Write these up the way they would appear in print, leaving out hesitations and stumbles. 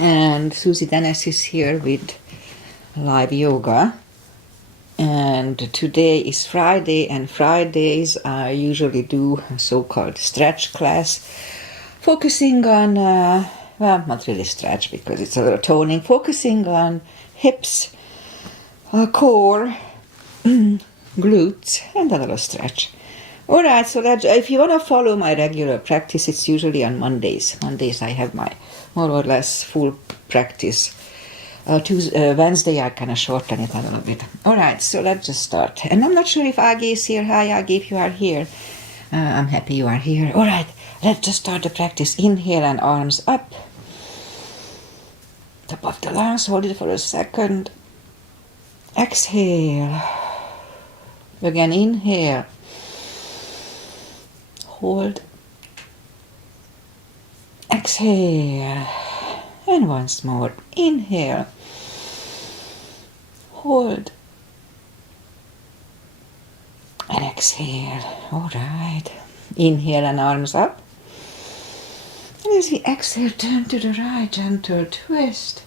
And Susie Dennis is here with live yoga. And today is Friday, and Fridays I usually do a so-called stretch class, focusing on, well, not really stretch because it's a little toning, focusing on hips, core, glutes, and a little stretch. Alright, so that if you want to follow my regular practice, it's usually on Mondays. Mondays I have my more or less full practice. Wednesday I kind of shorten it a little bit. Alright, so let's just start. And I'm not sure if Agi is here. Hi Agi, if you are here. I'm happy you are here. Alright, let's just start the practice. Inhale and arms up. Top of the lungs, hold it for a second. Exhale. Again, inhale. Hold. Exhale. And once more. Inhale. Hold. And exhale. Alright. Inhale and arms up. And as we exhale, turn to the right, gentle twist.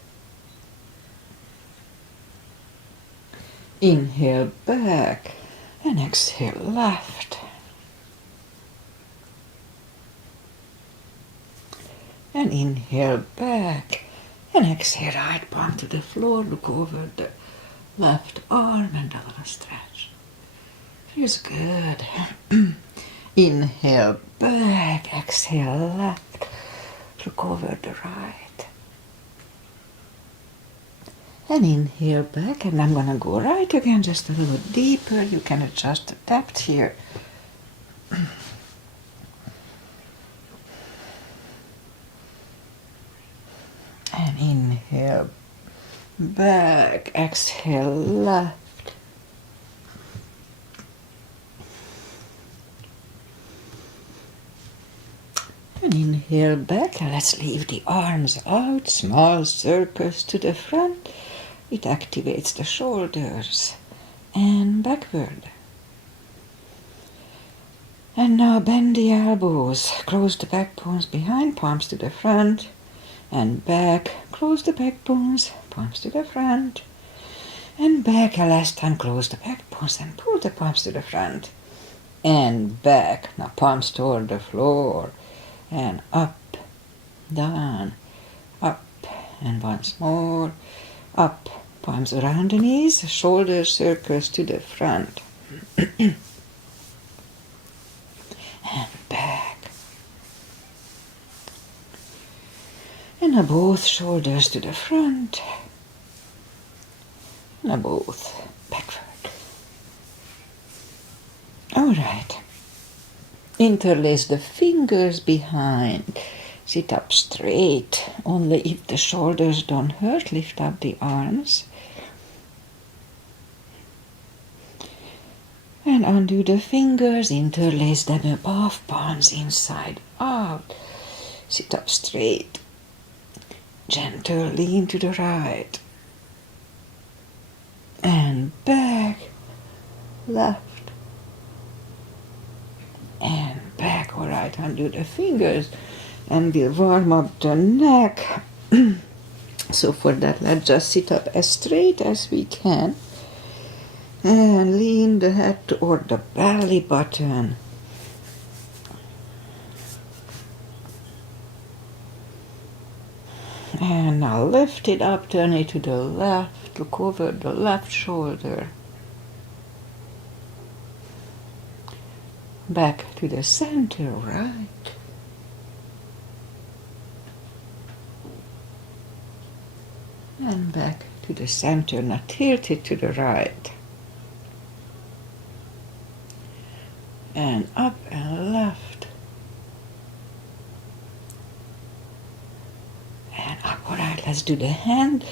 Inhale back. And exhale left. And inhale back. And exhale right palm to the floor. Look over the left arm and a little stretch. Feels good. Inhale back. Exhale left. Look over the right. And inhale back. And I'm going to go right again, just a little deeper. You can adjust the depth here. And inhale back, exhale left. And inhale back, and let's leave the arms out, small circles to the front. It activates the shoulders and backward. And now bend the elbows, close the back bones behind, palms to the front. And back, close the back bones, palms to the front. And back, and last time close the back bones and pull the palms to the front. And back, now palms toward the floor. And up, down, up, and once more. Up, palms around the knees, shoulder circles to the front. And back. And now both shoulders to the front. Now both backward. Alright. Interlace the fingers behind. Sit up straight. Only if the shoulders don't hurt, lift up the arms. And undo the fingers. Interlace them above, palms inside out. Sit up straight. Gentle lean to the right. And back. Left. And back. Alright, undo the fingers. And we'll warm up the neck. So for that, let's just sit up as straight as we can. And lean the head toward the belly button. And now lift it up, turn it to the left, look over the left shoulder. Back to the center, right. And back to the center, now tilt it to the right. And up and left. And up. Alright, let's do the hand.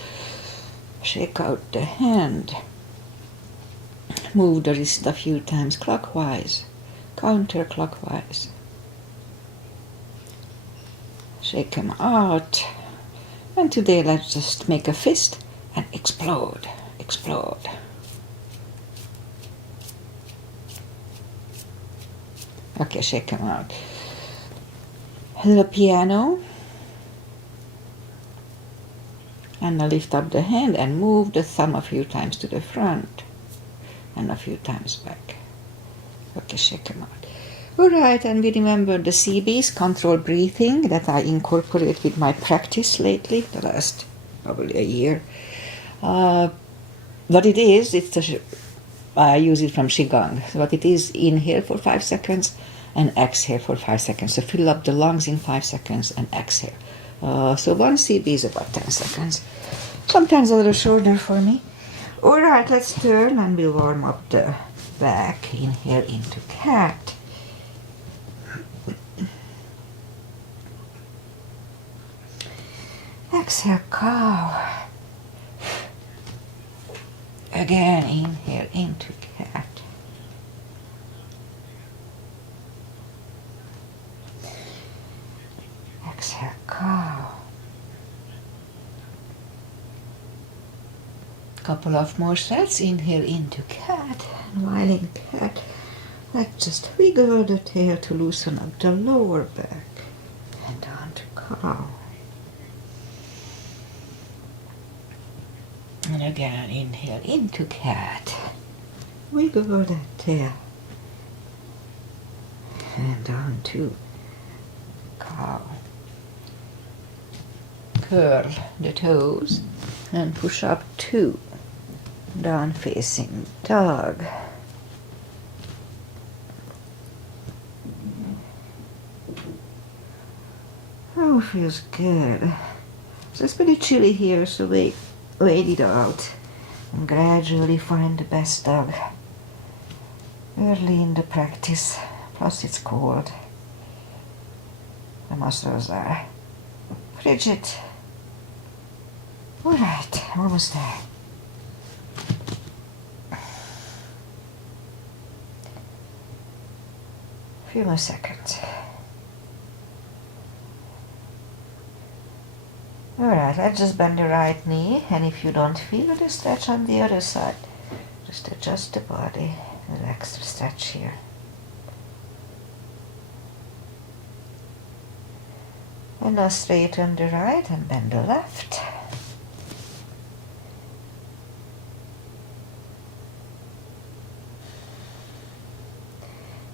Shake out the hand. Move the wrist a few times clockwise, counterclockwise. Shake them out. And today let's just make a fist and explode, explode. Okay, shake them out. The piano. And now lift up the hand and move the thumb a few times to the front and a few times back. Okay, shake them out. Alright, and we remember the CBs, controlled breathing, that I incorporate with my practice lately, the last probably a year. What it is, I use it from Qigong. So what it is, inhale for 5 seconds and exhale for 5 seconds. So fill up the lungs in 5 seconds and exhale. So one CB is about 10 seconds. Sometimes a little shorter for me. Alright, let's turn and we'll warm up the back. Inhale into cat. Exhale, cow. Again, inhale into cat. Exhale, cow. Couple of more sets. Inhale into cat. And while in cat, let's just wiggle the tail to loosen up the lower back. And on to cow. And again, inhale into cat. Wiggle that tail. And on to cow. Curl the toes and push up 2. Down facing dog. Oh, feels good. So it's pretty chilly here, so wait it out and gradually find the best dog early in the practice. Plus it's cold. The muscles are frigid. Alright, almost there. Few more seconds. Alright, let's just bend the right knee, and if you don't feel the stretch on the other side, just adjust the body, relax the stretch here. And now straighten the right and bend the left.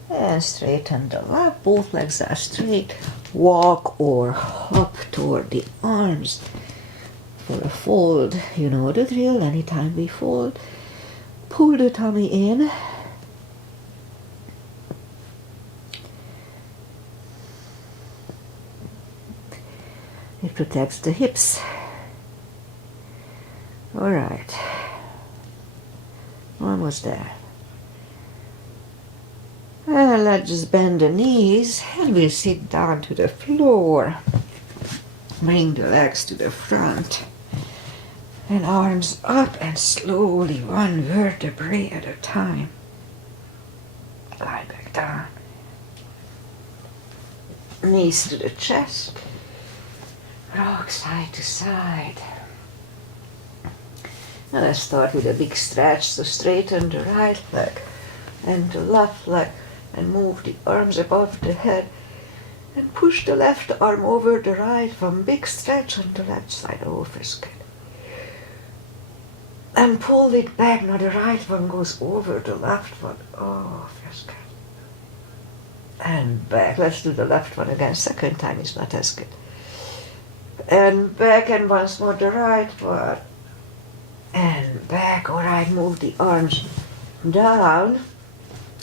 And straighten the left, both legs are straight. Walk or hop toward the arms for a fold. You know the drill, anytime we fold. Pull the tummy in. It protects the hips. Alright. Almost there. And let's just bend the knees and we'll sit down to the floor. Bring the legs to the front. And arms up and slowly one vertebrae at a time. Lie back down. Knees to the chest. Rock side to side. Now let's start with a big stretch. So straighten the right leg and the left leg. And move the arms above the head and push the left arm over the right one. Big stretch on the left side. Oh, feels good. And pull it back. Now the right one goes over the left one. Oh, feels good. And back. Let's do the left one again. Second time is not as good. And back, and once more the right one. And back. Alright, move the arms down.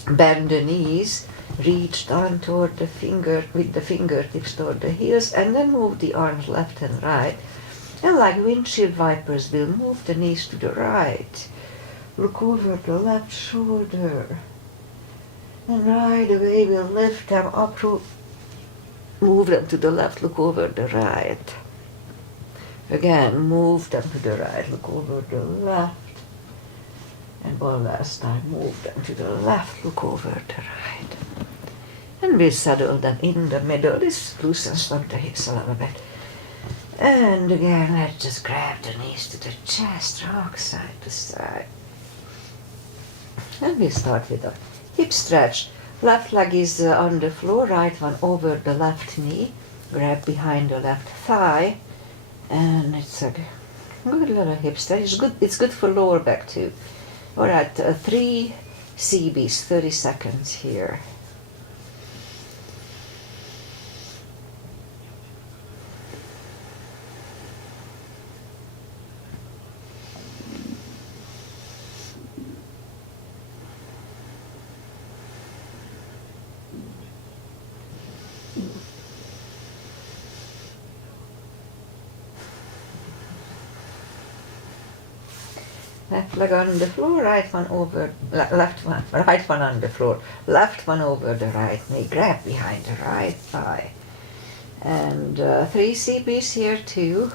Bend the knees, reach down toward the with the fingertips toward the heels, and then move the arms left and right. And like windshield vipers, we'll move the knees to the right. Look over the left shoulder. And right away we'll lift them up, move them to the left, look over the right. Again, move them to the right, look over the left. And one last time, move them to the left, look over the right. And we saddle them in the middle. This loosens from the hips a little bit. And again, let's just grab the knees to the chest, rock side to side. And we start with a hip stretch. Left leg is on the floor, right one over the left knee. Grab behind the left thigh. And it's a Good little hips. That is good. It's good for lower back too. All right, 3 CBs, 30 seconds here. Left leg on the floor, right one over, left one, right one on the floor, left one over the right knee, grab behind the right thigh. And 3 CBs here too.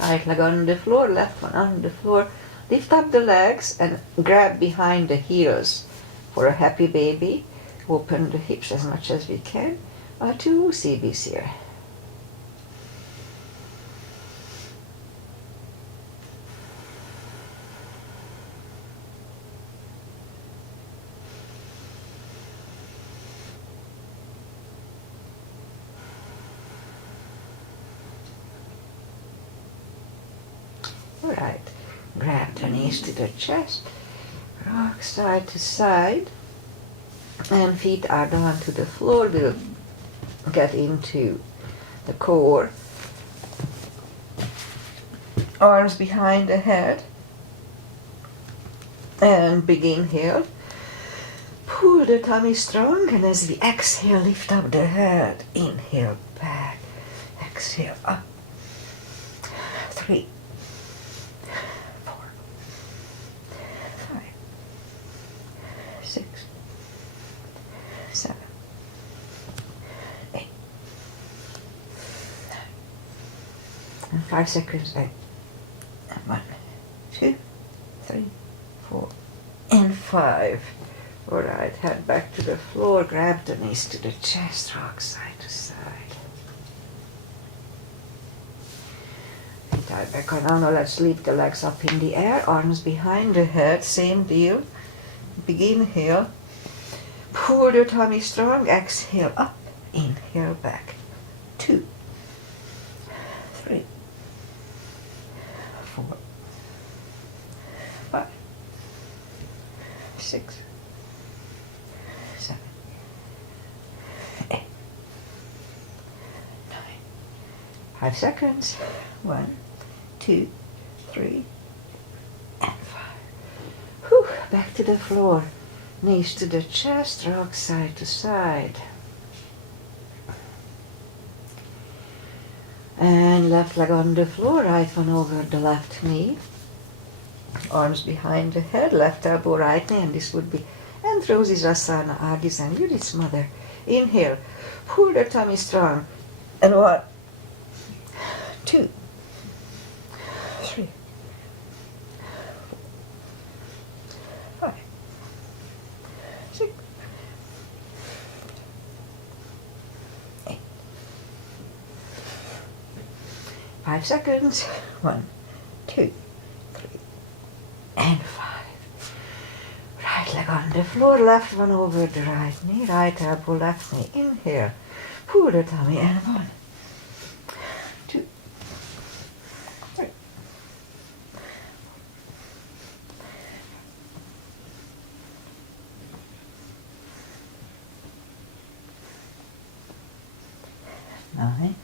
Right leg on the floor, left one on the floor. Lift up the legs and grab behind the heels for a happy baby. Open the hips as much as we can. 2 CBs here. Right, grab the knees to the chest, rock side to side, and feet are down to the floor. We'll get into the core. Arms behind the head, and big inhale. Pull the tummy strong, and as we exhale, lift up the head. Inhale back, exhale up. 3, 4, 5, 6, 7, 8, 9, and 5 seconds. 8, and 1, 2, 3, 4, and 5. All right, head back to the floor, grab the knees to the chest, rock side to side. Tie back on. Now let's lift the legs up in the air, arms behind the head, same deal. Big inhale, pull the tummy strong, exhale up, inhale back. 2, 3, 4, 5, 6, 7, 8, 9. 5 seconds. 1, 2, 3, and 5. Whew, back to the floor. Knees to the chest, rock side to side. And left leg on the floor, right one over the left knee. Arms behind the head, left elbow, right knee, and this would be Androsisasana, Adis and Judith's mother. Inhale, pull the tummy strong, and 1, 2, 3, 4, 5, 6, 8. 5 seconds. 1, 2, 3, and 5. Right leg on the floor, left one over the right knee, right elbow, left knee. Inhale, pull the tummy, and 1, 2, 3, 9.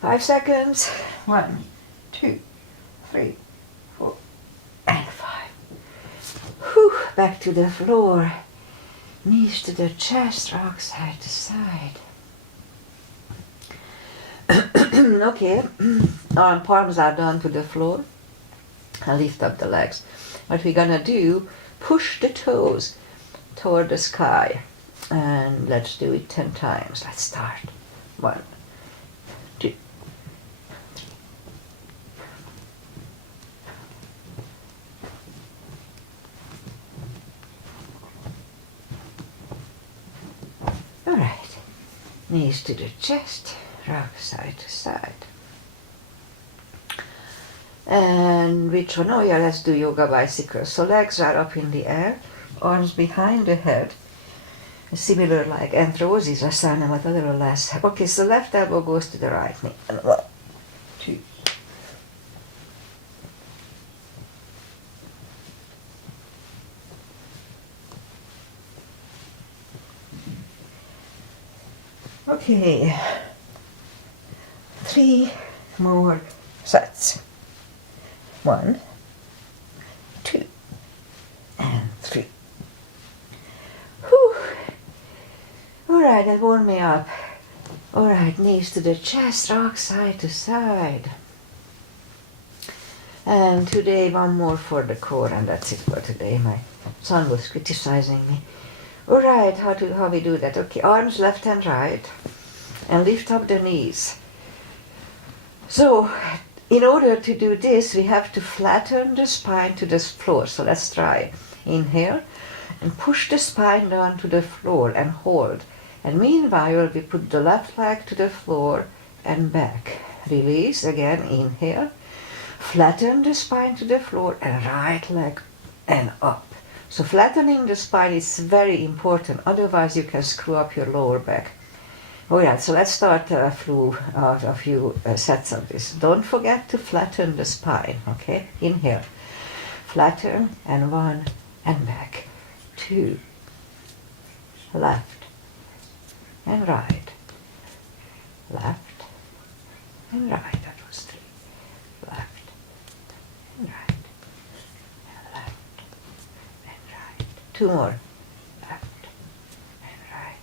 5 seconds. 1, 2, 3, 4, and 5. Whew, back to the floor. Knees to the chest, rock side to side. Okay, palms are down to the floor. I'll lift up the legs. What we're gonna do, push the toes toward the sky. And let's do it 10 times. Let's start. 1, 2, 3, 4, 5, 6, 7, 8, 9, 10. 1, 2, 3, 4, 5, 6, 7, 8, 9, 10. knees to the chest, rock side to side. And which one? Oh yeah, let's do yoga bicycle. So legs are up in the air, arms behind the head, similar like Anthrosis asana, but a little less. Okay, so left elbow goes to the right knee. And 1, 2. Okay, 3 more sets. 1, 2, and 3. Whew. Alright, that warmed me up. Alright, knees to the chest, rock side to side. And today one more for the core, and that's it for today. My son was criticizing me. Alright, how we do that? Okay, arms left and right, and lift up the knees. So, in order to do this, we have to flatten the spine to the floor. So let's try. Inhale, and push the spine down to the floor and hold. And meanwhile, we put the left leg to the floor and back. Release, again, inhale. Flatten the spine to the floor and right leg and up. So flattening the spine is very important, otherwise you can screw up your lower back. Alright, so let's start a few sets of this. Don't forget to flatten the spine, okay? Inhale. Flatten, and 1, and back. 2. Left, and right. Left, and right. That was 3. Left, and right. And left, and right. 2 more. Left, and right.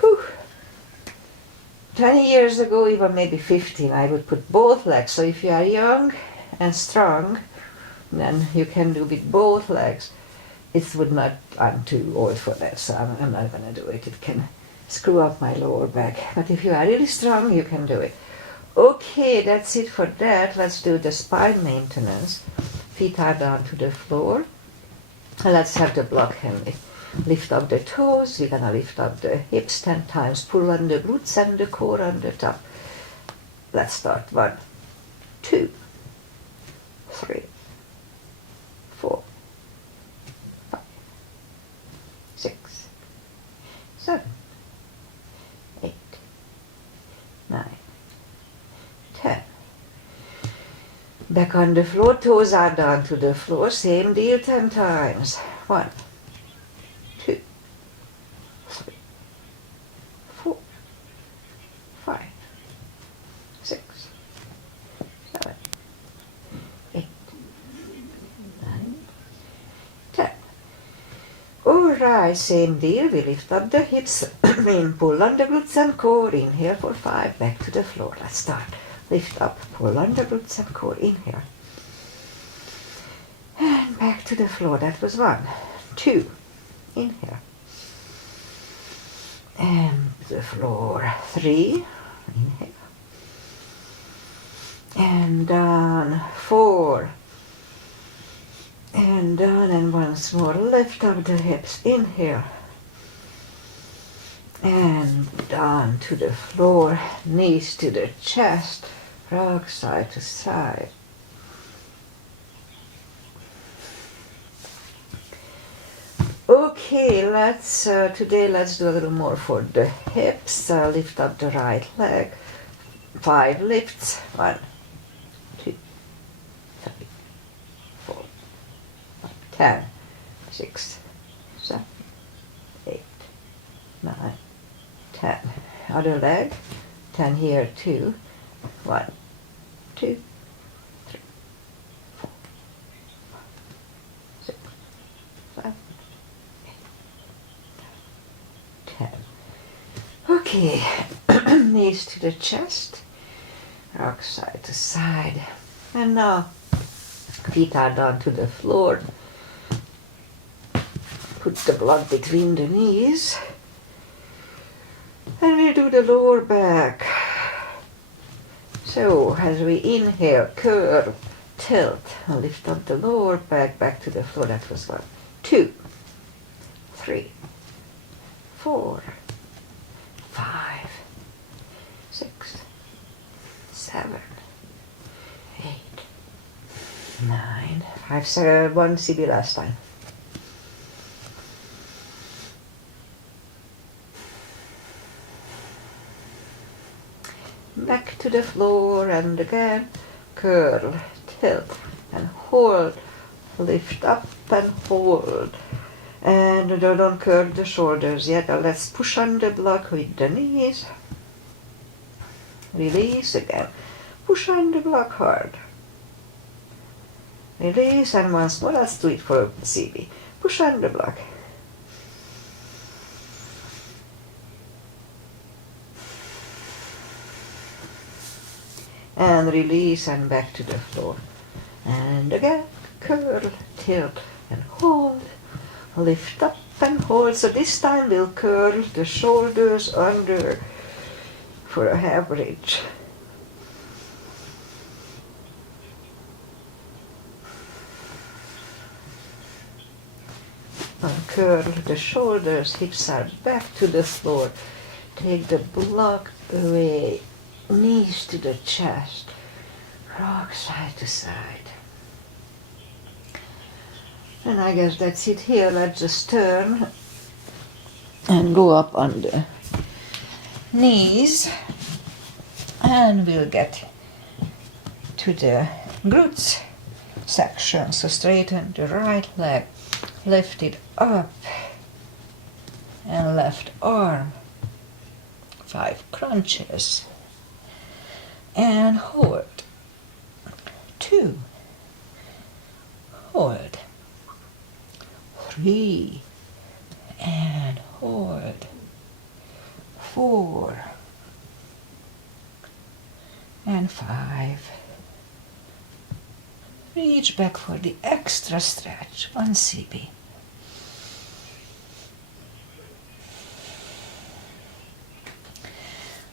Whew. 20 years ago, even maybe 15, I would put both legs. So if you are young and strong, then you can do with both legs. It would not, I'm too old for that, so I'm not going to do it. It can screw up my lower back. But if you are really strong, you can do it. Okay, that's it for that. Let's do the spine maintenance. Feet are down to the floor. And let's have the block handy. Lift up the toes. We're going to lift up the hips 10 times. Pull on the glutes and the core on the top. Let's start. 1, 2, 3, 4, 5, 6, 7, 8, 9, 10. Back on the floor, toes are down to the floor. Same deal 10 times. 1, 2, 3, 4, 5, 6, 7, 8, 9, 10. Alright, same deal. We lift up the hips. Pull on the glutes and core. Inhale for 5. Back to the floor. Let's start. Lift up. Pull on the glutes and core. Inhale. And back to the floor. That was 1. 2. Inhale. And the floor. 3. Inhale. And down. 4. And down, and once more. Lift up the hips. Inhale. And down to the floor. Knees to the chest. Rock side to side. Okay, today let's do a little more for the hips. Lift up the right leg. 5 lifts. 1, 2, 3, 4, 5, 10, 6, 7, 8, 9, 10. Other leg. 10 here too. 1, 2, 3, 4, 5, 6, 7, 8, 10. Okay, knees to the chest, rock side to side. And now feet are down to the floor. Put the block between the knees. And we do the lower back. So as we inhale, curve, tilt, and lift up the lower back to the floor. That was 1, 2, 3, 4, 5, 6, 7, 8, 9, 5, 7, 1 CB last time. Back to the floor and again, curl, tilt and hold, lift up and hold. And don't curl the shoulders yet. Now let's push on the block with the knees. Release again. Push on the block hard. Release and once more. Let's do it for CB. Push on the block. And release and back to the floor. And again, curl, tilt and hold. Lift up and hold. So this time we'll curl the shoulders under for a half bridge. And curl the shoulders, hips are back to the floor. Take the block away, knees to the chest, rock side to side. And I guess that's it here. Let's just turn and go up on the knees and we'll get to the glutes section. So straighten the right leg, lift it up and left arm, 5 crunches and hold, 2, hold, 3 and hold, 4 and 5. Reach back for the extra stretch, 1 CB.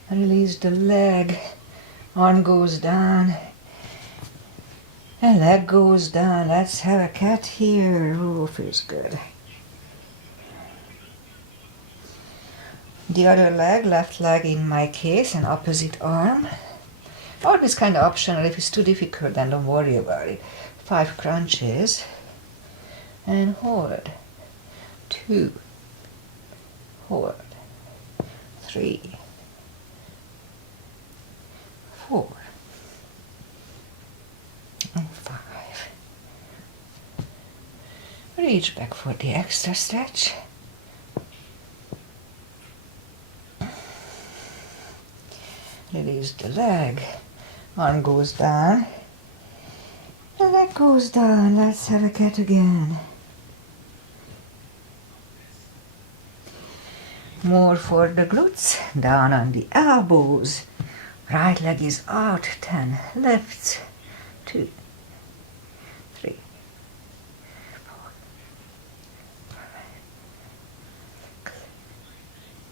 Release the leg, arm goes down, and leg goes down. Let's have a cat here. Oh, feels good. The other leg, left leg in my case, and opposite arm. Arm is kind of optional. If it's too difficult, then don't worry about it. 5 crunches, and hold. 2, hold. 3, 4, and 5. Reach back for the extra stretch. Release the leg. Arm goes down. The leg goes down. Let's have a cat again. More for the glutes. Down on the elbows. Right leg is out, 10 lifts, 2, 3, 4, 5, 6,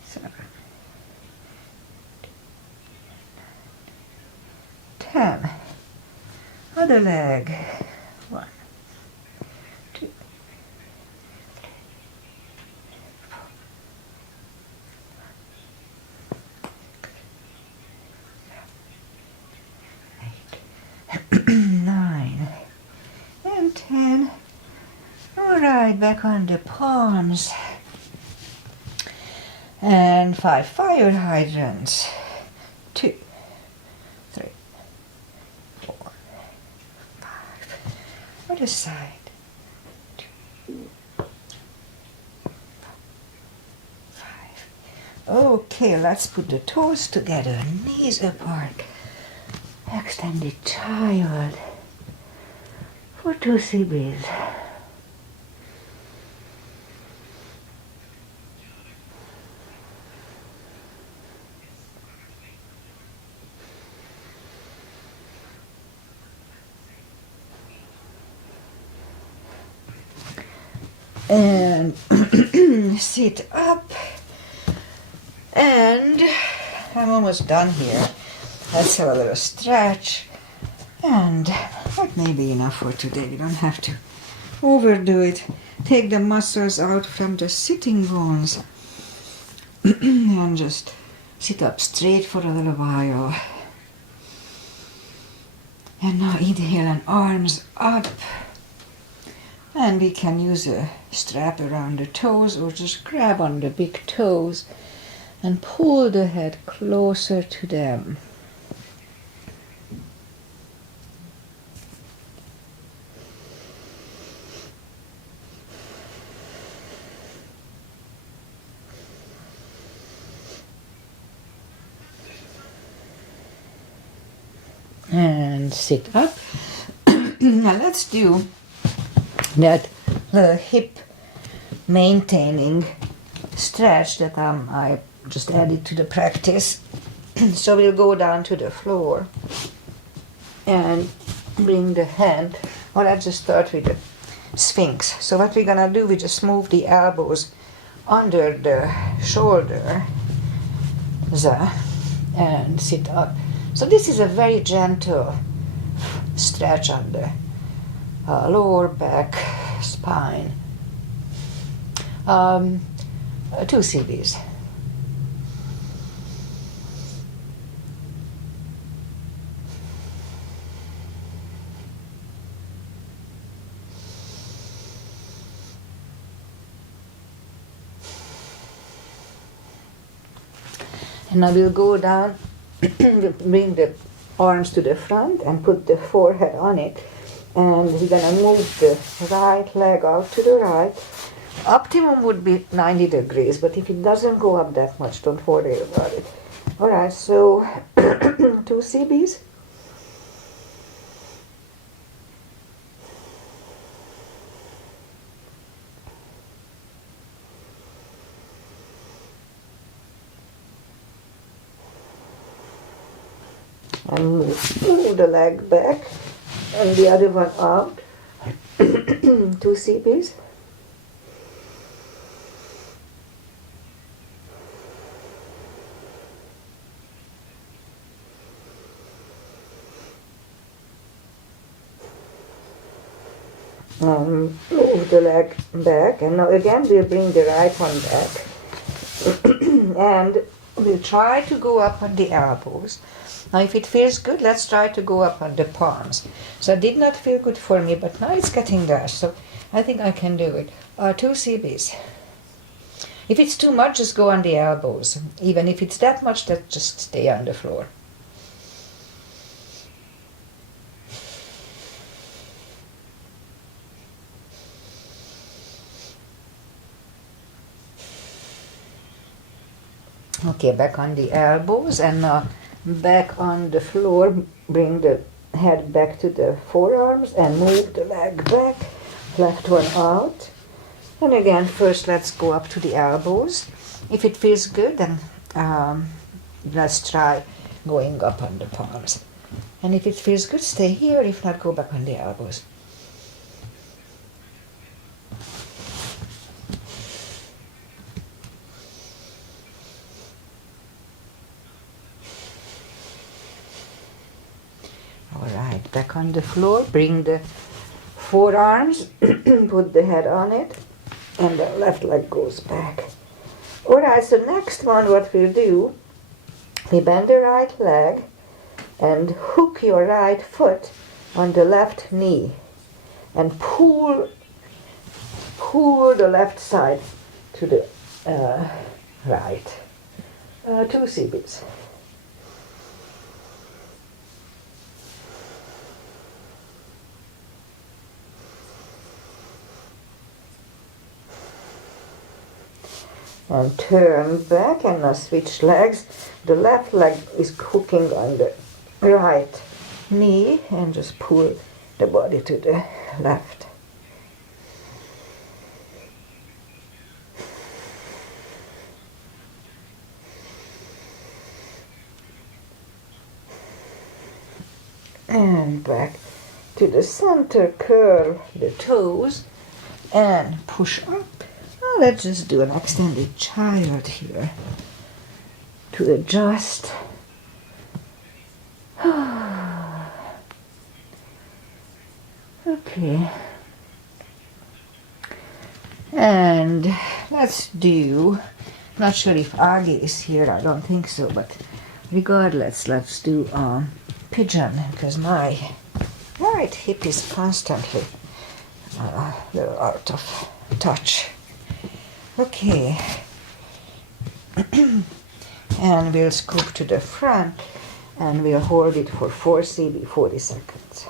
7, 10. Other leg, 1, 2, 3, 9 and 10. All right, back on the palms. And 5 fire hydrants. 2, 3, 4, 5. Other side. 2, 5. Okay, let's put the toes together, knees apart. Extended child for 2 CBs. And sit up, and I'm almost done here. Let's have a little stretch, and that may be enough for today. We don't have to overdo it. Take the muscles out from the sitting bones and just sit up straight for a little while. And now inhale and arms up. And we can use a strap around the toes or just grab on the big toes and pull the head closer to them. And sit up. Now let's do that hip maintaining stretch that I just added to the practice. So we'll go down to the floor and bring the hand, or let's just start with the Sphinx. So what we're gonna do, we just move the elbows under the shoulder and sit up. So this is a very gentle stretch on the lower back, spine. 2 CBs. And now we'll go down, bring the arms to the front and put the forehead on it. And we're gonna move the right leg out to the right. Optimum would be 90 degrees, but if it doesn't go up that much, don't worry about it. All right, so 2 CBs. And move the leg back and the other one out. 2 CBs. And move the leg back, and now again we'll bring the right one back. And we'll try to go up on the elbows. Now if it feels good, let's try to go up on the palms. So it did not feel good for me, but now it's getting there, so I think I can do it. 2 CBs. If it's too much, just go on the elbows. Even if it's that much, that just stay on the floor. Okay, back on the elbows, and now back on the floor, bring the head back to the forearms and move the leg back, left one out. And again, first let's go up to the elbows. If it feels good, then let's try going up on the palms. And if it feels good, stay here. If not, go back on the elbows. Alright, back on the floor, bring the forearms, put the head on it, and the left leg goes back. Alright, so next one, what we'll do, we bend the right leg and hook your right foot on the left knee and pull the left side to the right. 2 CBs. And turn back and now switch legs. The left leg is hooking on the right knee and just pull the body to the left. And back to the center, curl the toes and push up. Now let's just do an extended child here to adjust. Okay. And let's do Not sure if Agi is here, I don't think so, but regardless, let's do pigeon, because my right hip is constantly a little out of touch. Okay. And we'll scoop to the front and we'll hold it for 4 CB, 40 seconds.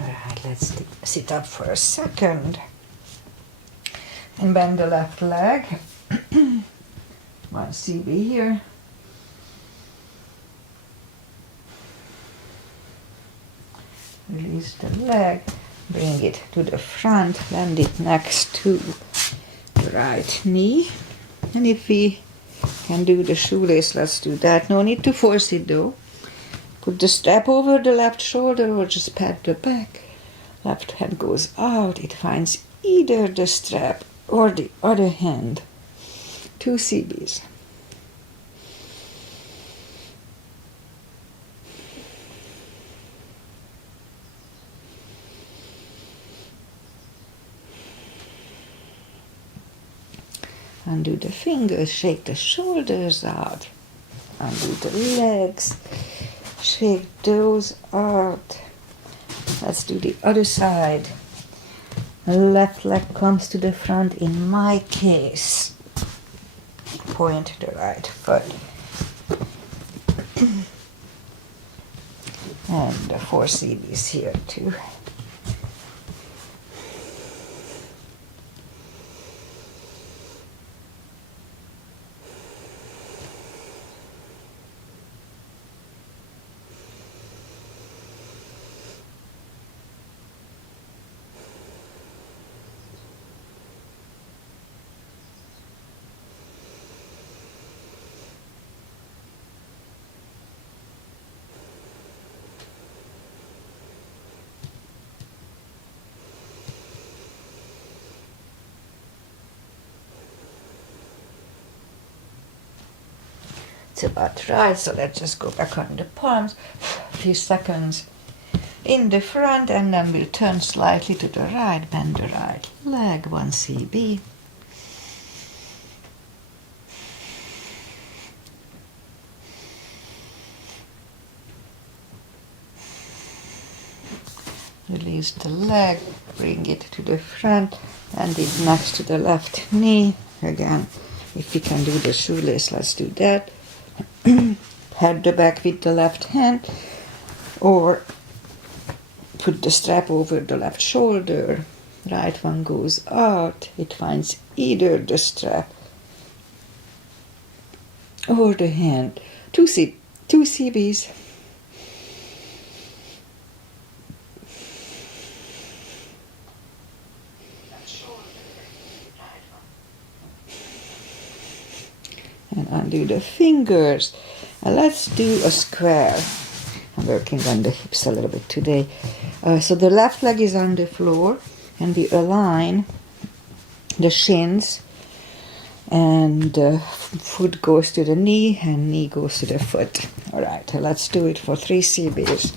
Alright, let's sit up for a second and bend the left leg. 1 CB here. Release the leg, bring it to the front, land it next to the right knee. And if we can do the shoelace, let's do that. No need to force it though. Put the strap over the left shoulder or just pat the back. Left hand goes out, it finds either the strap or the other hand. 2 CBs. Undo the fingers, shake the shoulders out. Undo the legs, shake those out. Let's do the other side. The left leg comes to the front in my case. Point the right foot. And the 4 CBs here too. It's about right, so let's just go back on the palms, a few seconds in the front, and then we'll turn slightly to the right, bend the right leg, 1 CB. Release the leg, bring it to the front, and it next to the left knee. Again, if we can do the shoelace, let's do that. Head the back with the left hand, or put the strap over the left shoulder. Right one goes out, it finds either the strap or the hand. 2 CBs. And undo the fingers. And let's do a square. I'm working on the hips a little bit today. So the left leg is on the floor, and we align the shins, and the foot goes to the knee, and knee goes to the foot. All right, let's do it for 3 CBs.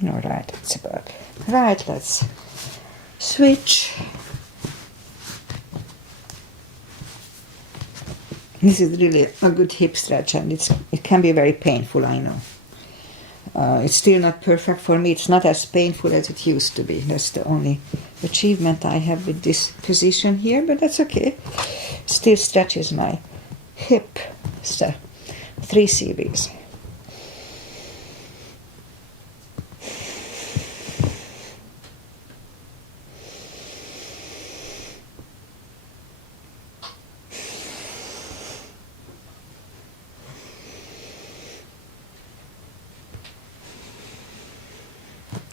All right, it's about right. Let's switch. This is really a good hip stretch, and it can be very painful, I know. It's still not perfect for me. It's not as painful as it used to be. That's the only achievement I have with this position here, but that's okay. Still stretches my hip. So 3 series.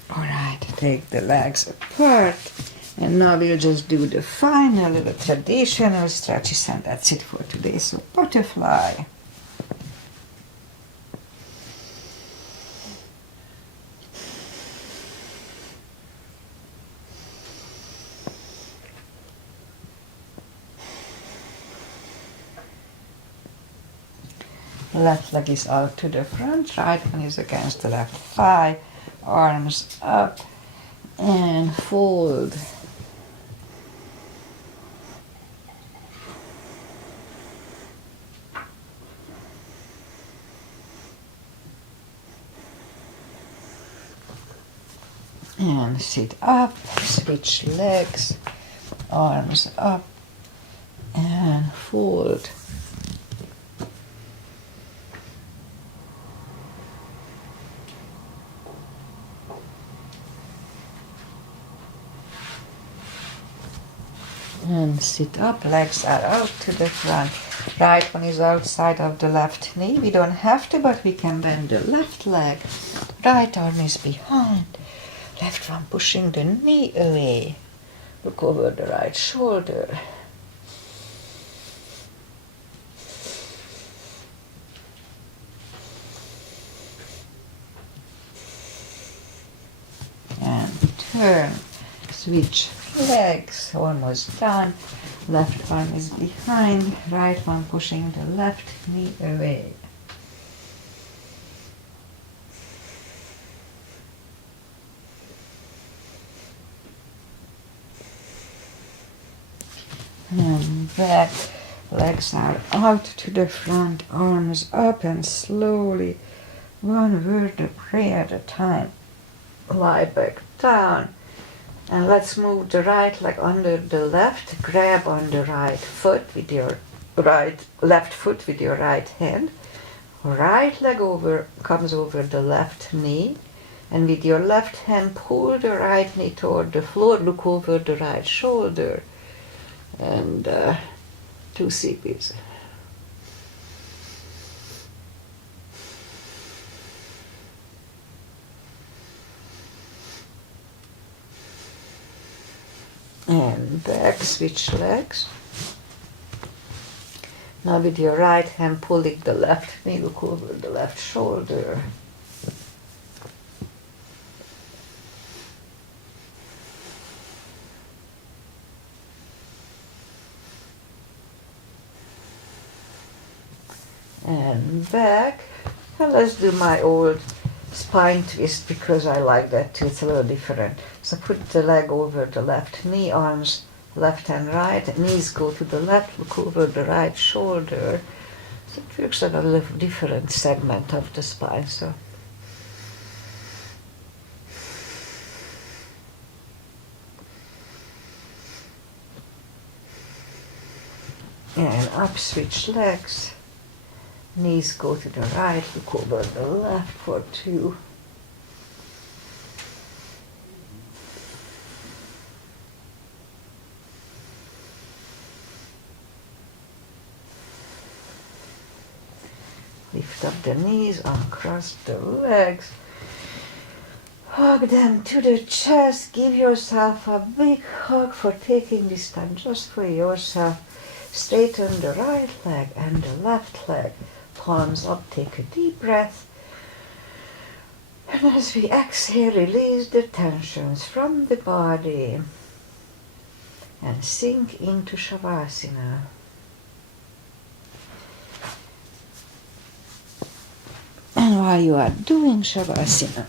Alright, take the legs apart, and now we'll just do the final little traditional stretches, and that's it for today. So butterfly. Left leg is out to the front, right one is against the left thigh, arms up and fold. And sit up, switch legs, arms up and fold. And sit up, legs are out to the front. Right one is outside of the left knee. We don't have to, but we can bend the left leg. Right arm is behind. Left one pushing the knee away. Look over the right shoulder. And turn. Switch legs, almost done. Left arm is behind, right one pushing the left knee away. And back, legs are out to the front, arms up, and slowly, one vertebrae at a time, lie back down. And let's move the right leg under the left, grab on the right foot with your left foot with your right hand. Right leg comes over the left knee, and with your left hand pull the right knee toward the floor, look over the right shoulder, and 2 CPs. And back, switch legs. Now with your right hand pulling the left knee, look over the left shoulder. And back. And let's do my old spine twist, because I like that too, it's a little different. So put the leg over the left knee, arms left and right, knees go to the left, look over the right shoulder. So it works on a little different segment of the spine. So and up, switch legs. Knees go to the right, look over the left for 2. Lift up the knees, uncross the legs. Hug them to the chest. Give yourself a big hug for taking this time just for yourself. Straighten the right leg and the left leg. Palms up, take a deep breath. And as we exhale, release the tensions from the body and sink into Shavasana. And while you are doing Shavasana,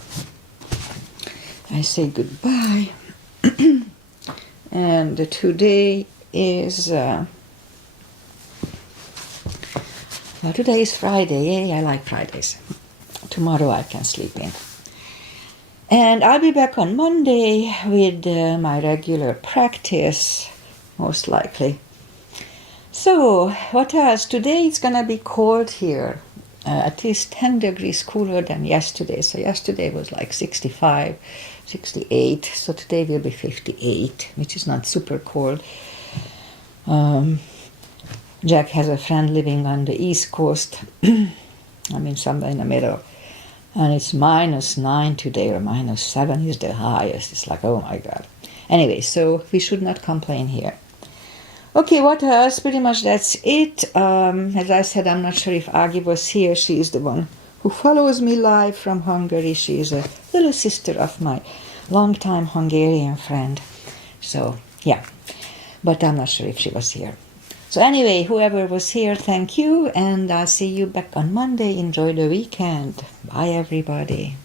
I say goodbye. And today is today is Friday. Yay, I like Fridays. Tomorrow I can sleep in. And I'll be back on Monday with my regular practice, most likely. So, what else? Today it's gonna be cold here. at least 10 degrees cooler than yesterday. So yesterday was like 65, 68. So today will be 58, which is not super cold. Jack has a friend living on the East Coast. I mean, somewhere in the middle. And it's -9 today, or -7 is the highest. It's like, oh my God. Anyway, so we should not complain here. Okay, what else? Pretty much that's it. As I said, I'm not sure if Agi was here. She is the one who follows me live from Hungary. She is a little sister of my longtime Hungarian friend. So, yeah. But I'm not sure if she was here. So anyway, whoever was here, thank you. And I'll see you back on Monday. Enjoy the weekend. Bye, everybody.